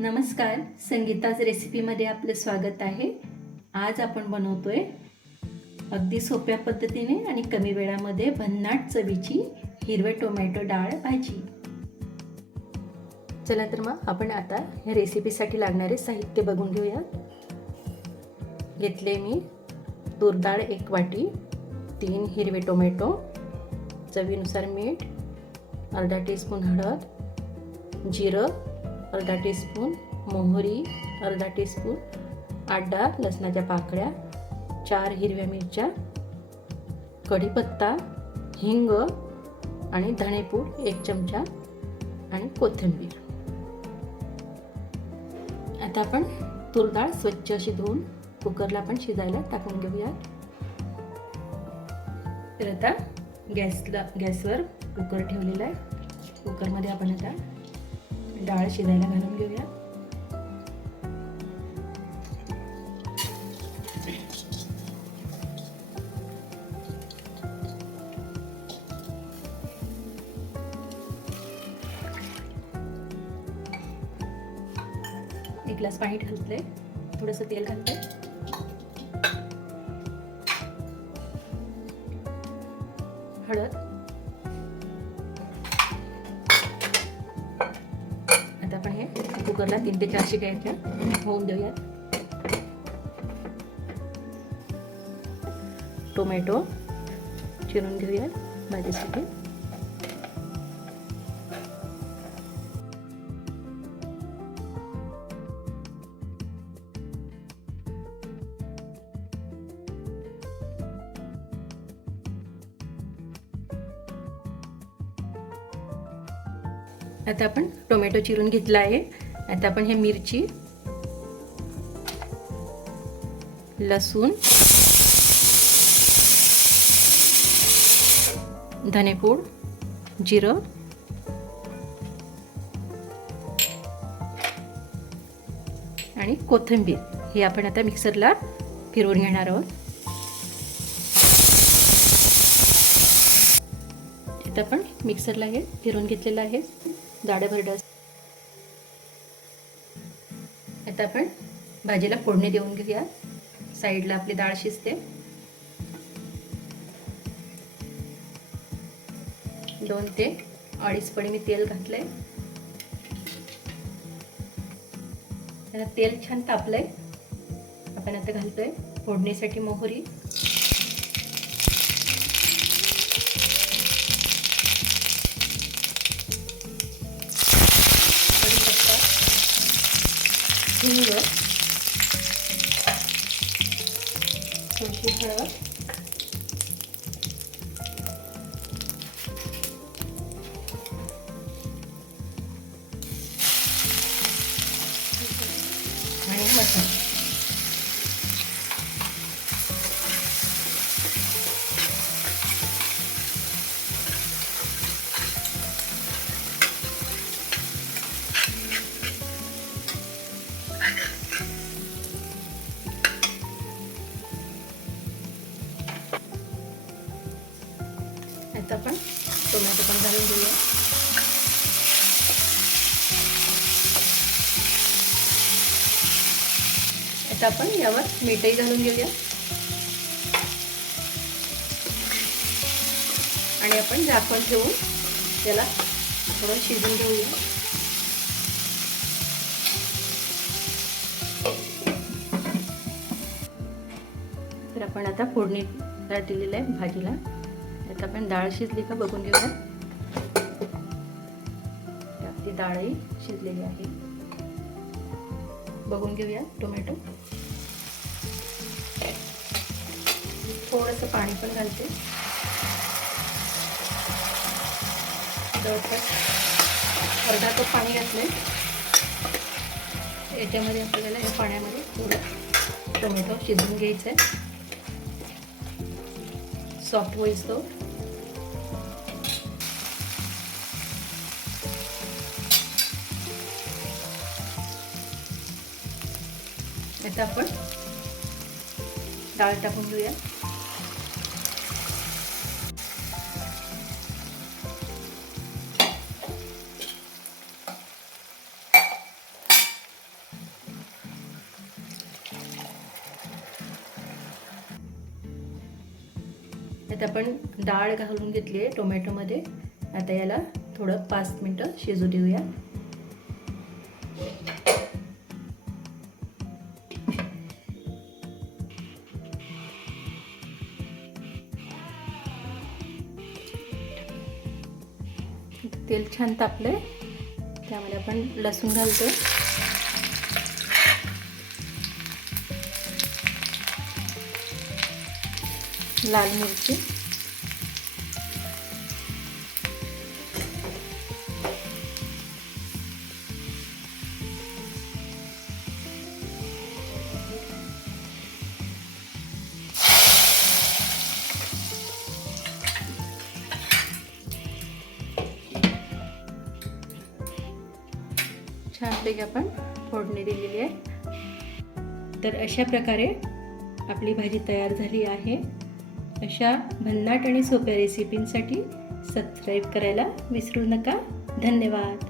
नमस्कार संगीताज रेसिपीमध्ये आपलं स्वागत आहे. आज आपण बनवतोय अगदी सोप्या पद्धतीने आणि कमी वेळामध्ये भन्नाट चवीची हिरवे टोमॅटो डाळ भाजी. चला तर मग आपण आता ह्या रेसिपीसाठी लागणारे साहित्य बघून घेऊया. घेतले मी तूर डाळ एक वाटी तीन हिरवे टोमॅटो चवीनुसार मीठ अर्धा टीस्पून हळद जिरं अर्धा टीस्पून मोहरी अर्धा टीस्पून आठ दहा लसणाच्या पाकळ्या चार हिरव्या मिरच्या कढीपत्ता हिंग आणि धणेपूड एक चमचा आणि कोथिंबीर. आता आपण तूर डाळ स्वच्छ अशी धुवून कुकरला आपण शिजायला टाकून घेऊया. तर आता गॅसला गॅसवर कुकर ठेवलेला आहे. कुकरमध्ये आपण आता डाळ शिजायला घालून घेऊया. एक ग्लास पाणी घालते थोडंसं तेल घालतंय. हळद. कुकरला तीन ते चार शिकायच्या होऊन देऊयात टोमॅटो चिरून घेऊयात भाजीसाठी. आता आपण टोमॅटो चिरून घेतला आहे. आता आपण हे मिरची लसूण धनेपूड जिरं आणि कोथिंबीर. हे आपण आता मिक्सरला फिरवून घेणार आहोत. आता आपण मिक्सरला हे फिरवून घेतलेलं आहे. जाडं भरडं आता आपण भाजीला फोडणी देऊन घेऊया. साईडला आपली डाळ शिजते. दोन ते अडीच पडी मी तेल घातलंय. त्याला तेल छान तापलंय. आपण आता घालतोय फोडणीसाठी मोहरी. हिंग थोडीशी हळद आणि आता आपण यावर मीठही घालून घेऊया. आणि आपण झाकण ठेवून त्याला थोडं शिजून घेऊया. तर आपण आता फोडणी दिलेलं आहे भाजीला. आता आपण डाळ शिजली का बघून घेऊया. आपली डाळही शिजलेली आहे. बघून घेऊया टोमॅटो. थोडंसं पाणी पण घालते. जवळपास अर्धा कप पाणी घातले याच्यामध्ये आपल्याला या पाण्यामध्ये थोडं टोमॅटो शिजवून घ्यायचं आहे सॉफ्ट व्हायचं आता आपण डाळ टाकून घेऊया. आता आपण डाळ घालून घेतली आहे टोमॅटोमध्ये. आता याला थोडं पाच मिनटं शिजू देऊया. तेल छान तापलंय. त्यामध्ये आपण लसूण घालतो लाल मिरची. छानपैकी आपण फोडणी दिलेली आहे. तर अशा प्रकारे आपली भाजी तयार झाली आहे. अशा भन्नाट आणि सोप्या रेसिपींसाठी सबस्क्राईब करायला विसरू नका. धन्यवाद.